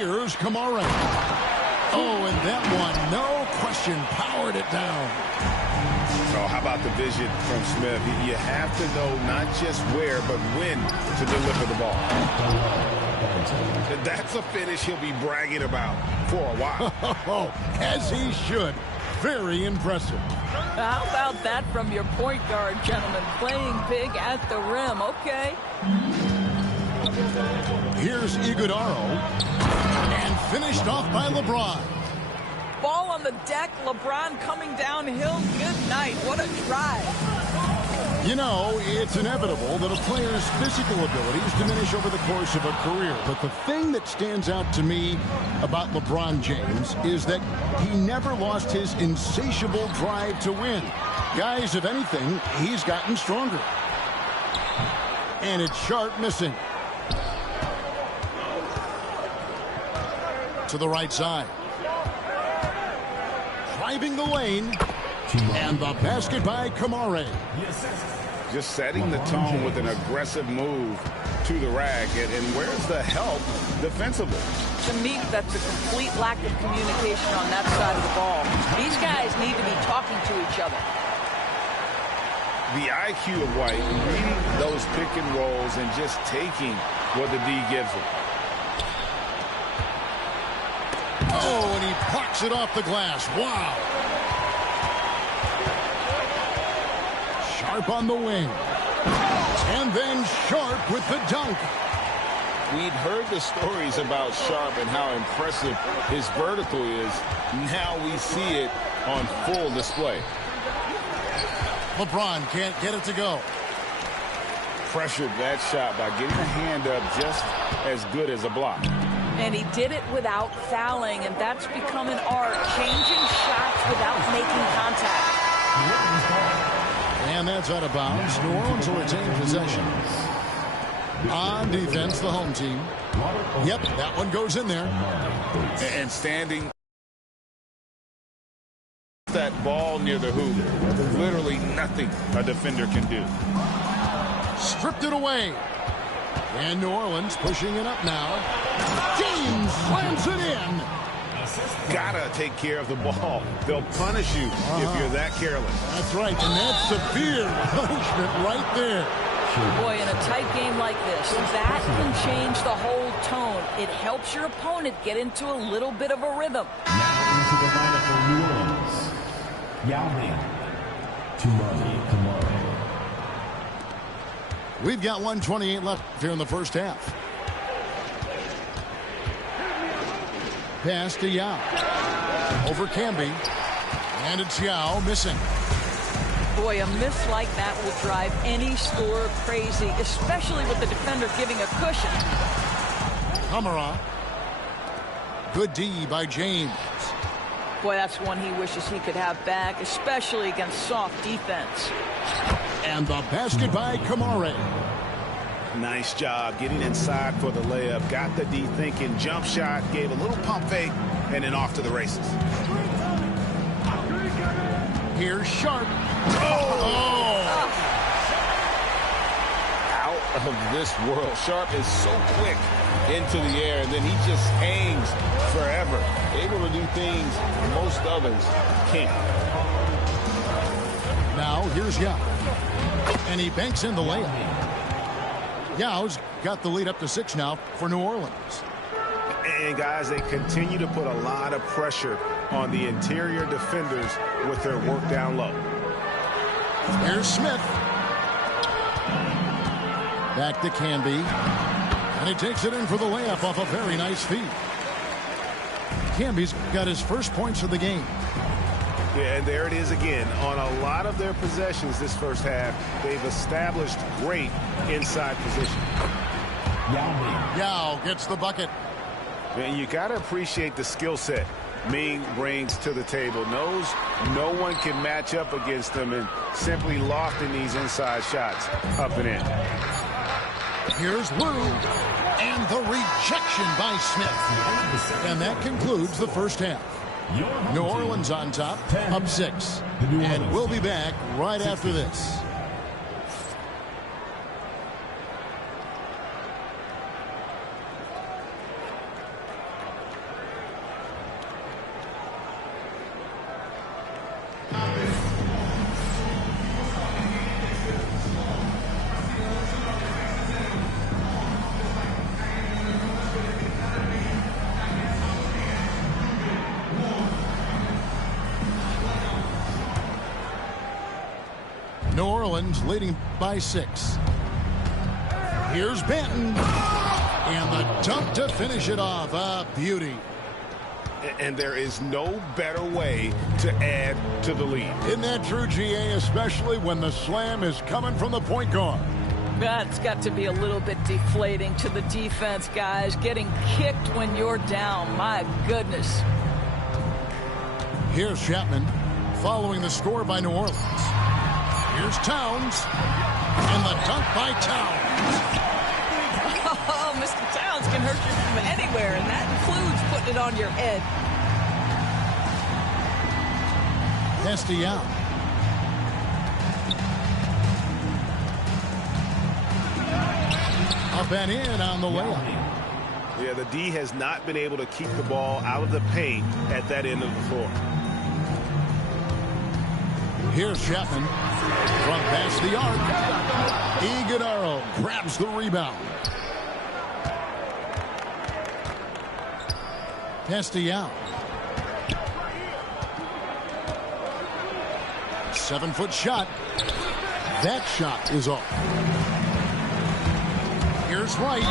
Here's Kamara. Oh, and that one, no question, powered it down. Oh, how about the vision from Smith? You have to know not just where, but when to deliver the ball. That's a finish he'll be bragging about for a while. As he should. Very impressive. How about that from your point guard, gentlemen? Playing big at the rim. Okay. Here's Iguodaro. And finished off by LeBron. Ball on the deck. LeBron coming downhill. Good night. What a drive. You know, it's inevitable that a player's physical abilities diminish over the course of a career. But the thing that stands out to me about LeBron James is that he never lost his insatiable drive to win. Guys, if anything, he's gotten stronger. And it's Sharp missing. To the right side. Driving the lane. And the basket by Kamara. Just setting the tone with an aggressive move to the rack. And where's the help defensively? To me, that's a complete lack of communication on that side of the ball. These guys need to be talking to each other. The IQ of White, reading those pick and rolls and just taking what the D gives him. Oh, and he plucks it off the glass. Wow. Sharp on the wing. And then Sharp with the dunk. We'd heard the stories about Sharp and how impressive his vertical is. Now we see it on full display. LeBron can't get it to go. Pressured that shot by getting a hand up just as good as a block. And he did it without fouling, and that's become an art, changing shots without making contact. And that's out of bounds. New Orleans will retain possession. On defense, the home team. Yep, that one goes in there. And standing that ball near the hoop, literally nothing a defender can do. Stripped it away. And New Orleans pushing it up now. James slams it in. Gotta take care of the ball. They'll punish you if you're that careless. That's right, and that's severe punishment right there. Boy, in a tight game like this, that can change the whole tone. It helps your opponent get into a little bit of a rhythm. Now into the lineup for New Orleans. Yao Ming. Kamara. We've got 1:28 left here in the first half. Pass to Yao. Over Camby. And it's Yao missing. Boy, a miss like that will drive any scorer crazy, especially with the defender giving a cushion. Kamara. Good D by James. Boy, that's one he wishes he could have back, especially against soft defense. And the basket by Kamara. Nice job getting inside for the layup. Got the D thinking. Jump shot. Gave a little pump fake. And then off to the races. Here's Sharp. Oh! Out of this world. Sharp is so quick into the air. And then he just hangs forever. Able to do things most others can't. Now here's Yao. And he banks in the layup. Yao's got the lead up to 6 now for New Orleans. And guys, they continue to put a lot of pressure on the interior defenders with their work down low. Here's Smith. Back to Camby. And he takes it in for the layup off a very nice feed. Camby's got his first points of the game. Yeah, and there it is again. On a lot of their possessions this first half, they've established great inside position. Yao gets the bucket. And you got to appreciate the skill set Ming brings to the table. Knows no one can match up against them and simply lofting these inside shots up and in. Here's Wu. And the rejection by Smith. And that concludes the first half. New Orleans on top, up 6. And we'll be back right after this. New Orleans leading by 6. Here's Benton. And the dunk to finish it off. A beauty. And there is no better way to add to the lead. Isn't that true, GA, especially when the slam is coming from the point guard? That's got to be a little bit deflating to the defense, guys. Getting kicked when you're down. My goodness. Here's Chapman following the score by New Orleans. Here's Towns. And the dunk by Towns. Oh, Mr. Towns can hurt you from anywhere, and that includes putting it on your head. Castellano. Up and in on the layup. Yeah, the D has not been able to keep the ball out of the paint at that end of the floor. Here's Chapman from past the arc. Iguodala grabs the rebound. Castellano. 7-foot shot. That shot is off. Here's White.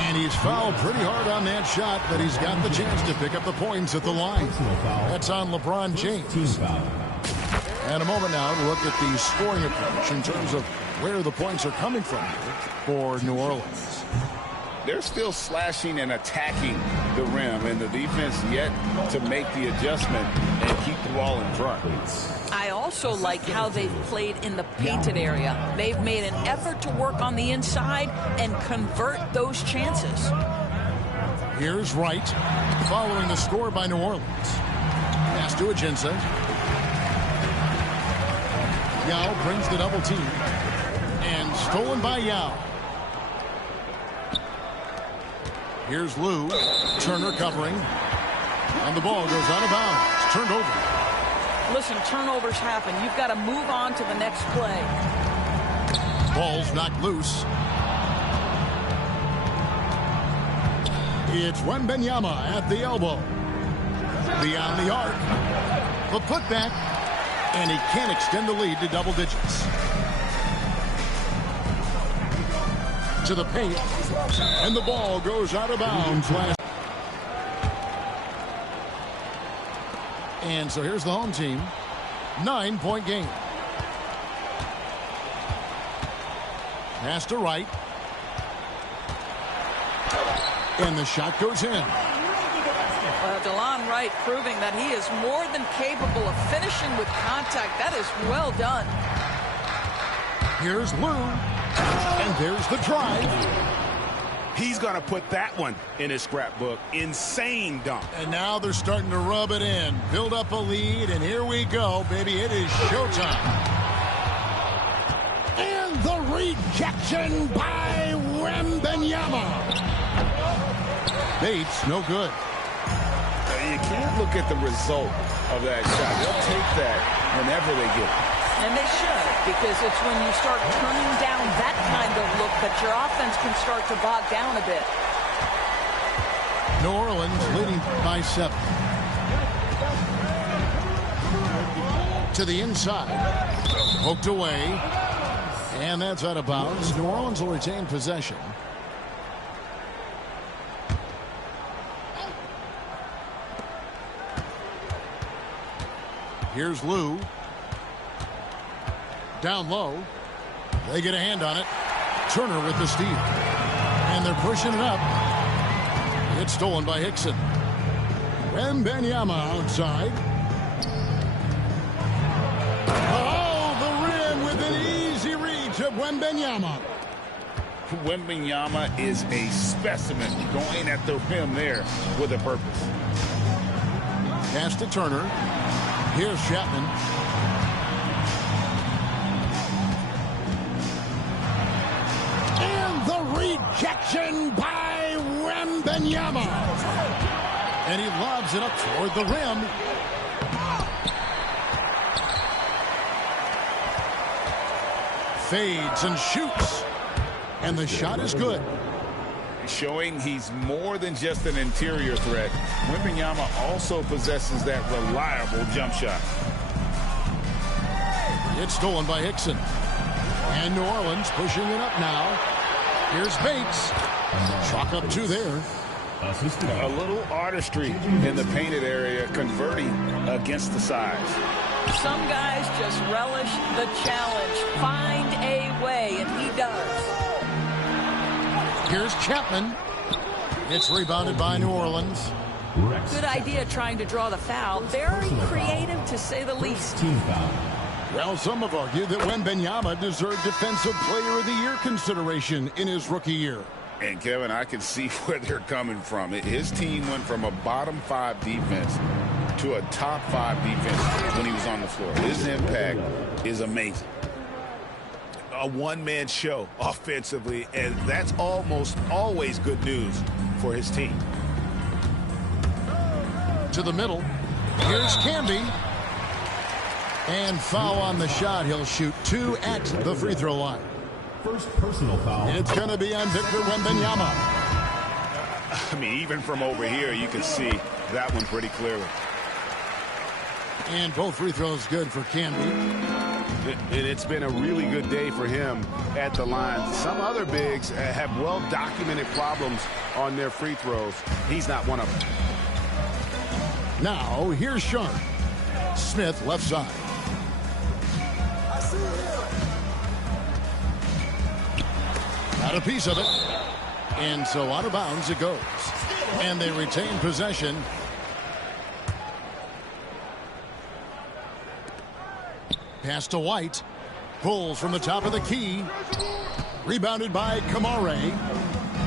And he's fouled pretty hard on that shot, but he's got the chance to pick up the points at the line. That's on LeBron James. And a moment now to look at the scoring approach in terms of where the points are coming from for New Orleans. They're still slashing and attacking the rim, and the defense yet to make the adjustment and keep the ball in front. I also like how they've played in the painted area. They've made an effort to work on the inside and convert those chances. Here's Wright following the score by New Orleans. Pass to Ajinça. Yao brings the double team. And stolen by Yao. Here's Lou. Turner covering. And the ball goes out of bounds. Turned over. Listen, turnovers happen. You've got to move on to the next play. Ball's knocked loose. It's Wembanyama at the elbow. Beyond the arc. The putback. And he can't extend the lead to double digits. To the paint. And the ball goes out of bounds. And so here's the home team. 9-point game. Pass to Wright. And the shot goes in. DeLon Wright proving that he is more than capable of finishing with contact. That is well done. Here's Lou. And there's the drive. He's going to put that one in his scrapbook. Insane dunk. And now they're starting to rub it in. Build up a lead, and here we go, baby. It is showtime. And the rejection by Wembanyama. Bates, no good. You can't look at the result of that shot. They'll take that whenever they get it. And they should, because it's when you start turning down that kind of look that your offense can start to bog down a bit. New Orleans leading by 7. To the inside. Poked away. And that's out of bounds. New Orleans will retain possession. Here's Lou. Down low. They get a hand on it. Turner with the steal. And they're pushing it up. It's stolen by Hickson. Wembanyama outside. Oh, the rim with an easy reach of Wembanyama. Wembanyama is a specimen going at the rim there with a purpose. Pass to Turner. Here's Chapman. And the rejection by Wembanyama. And he lobs it up toward the rim. Fades and shoots. And the shot is good. Showing he's more than just an interior threat. Wembanyama also possesses that reliable jump shot. It's stolen by Hickson. And New Orleans pushing it up now. Here's Bates. Chalk up 2 there. A little artistry in the painted area, converting against the size. Some guys just relish the challenge. Find a way, and he does. Here's Chapman. It's rebounded by New Orleans. Good idea trying to draw the foul. Very creative, to say the least. Team foul. Well, some have argued that Wembanyama deserved Defensive Player of the Year consideration in his rookie year. And, Kevin, I can see where they're coming from. His team went from a bottom 5 defense to a top 5 defense when he was on the floor. His impact is amazing. A one-man show offensively, and that's almost always good news for his team. To the middle. Here's Camby. And foul on the shot. He'll shoot 2 at the free throw line. First personal foul. It's going to be on Victor Wembanyama. I mean, even from over here, you can see that one pretty clearly. And both free throws good for Camby. It's been a really good day for him at the line. Some other bigs have well-documented problems on their free throws. He's not one of them. Now, here's Sharp. Smith left side. Got a piece of it. And so out of bounds it goes. And they retain possession. Pass to White. Pulls from the top of the key. Rebounded by Kamare.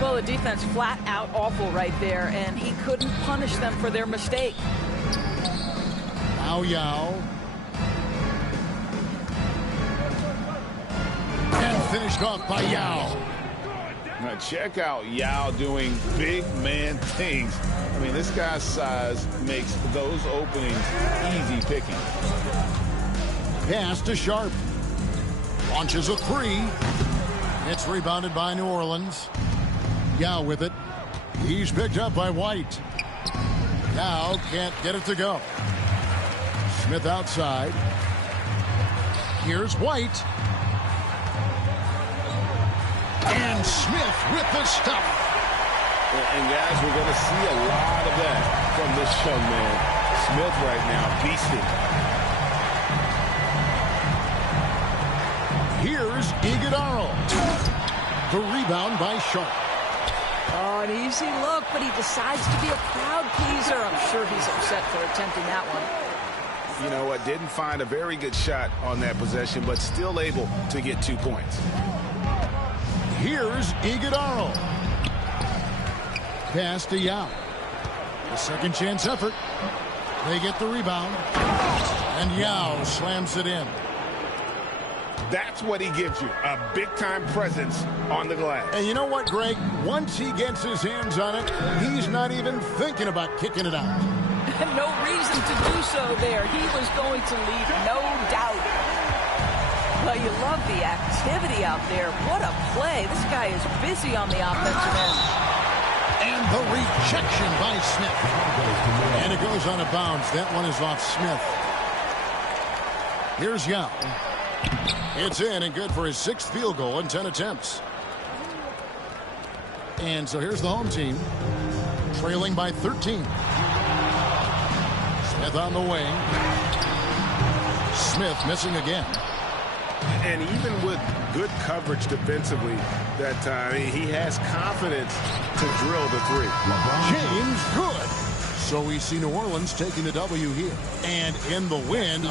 Well, the defense flat out awful right there, and he couldn't punish them for their mistake. Now Yao. And finished off by Yao. Now check out Yao doing big man things. I mean, this guy's size makes those openings easy picking. Pass to Sharp. Launches a 3. It's rebounded by New Orleans. Yao with it. He's picked up by White. Yao can't get it to go. Smith outside. Here's White. And Smith with the stuff. And guys, we're going to see a lot of that from this young man. Smith right now, beasting. Here's Iguodala. The rebound by Sharp. Oh, an easy look, but he decides to be a crowd pleaser. I'm sure he's upset for attempting that one. You know what? Didn't find a very good shot on that possession, but still able to get 2 points. Here's Iguodala. Pass to Yao. A second chance effort. They get the rebound. And Yao slams it in. That's what he gives you, a big-time presence on the glass. And you know what, Greg? Once he gets his hands on it, he's not even thinking about kicking it out. No reason to do so there. He was going to leave, no doubt. Well, you love the activity out there. What a play. This guy is busy on the offensive end. And the rejection by Smith. And it goes on a bounce. That one is off Smith. Here's Yao. It's in and good for his 6th field goal in 10 attempts. And so here's the home team, trailing by 13. Smith on the wing. Smith missing again. And even with good coverage defensively that time, he has confidence to drill the 3. James good. So we see New Orleans taking the W here. And in the win,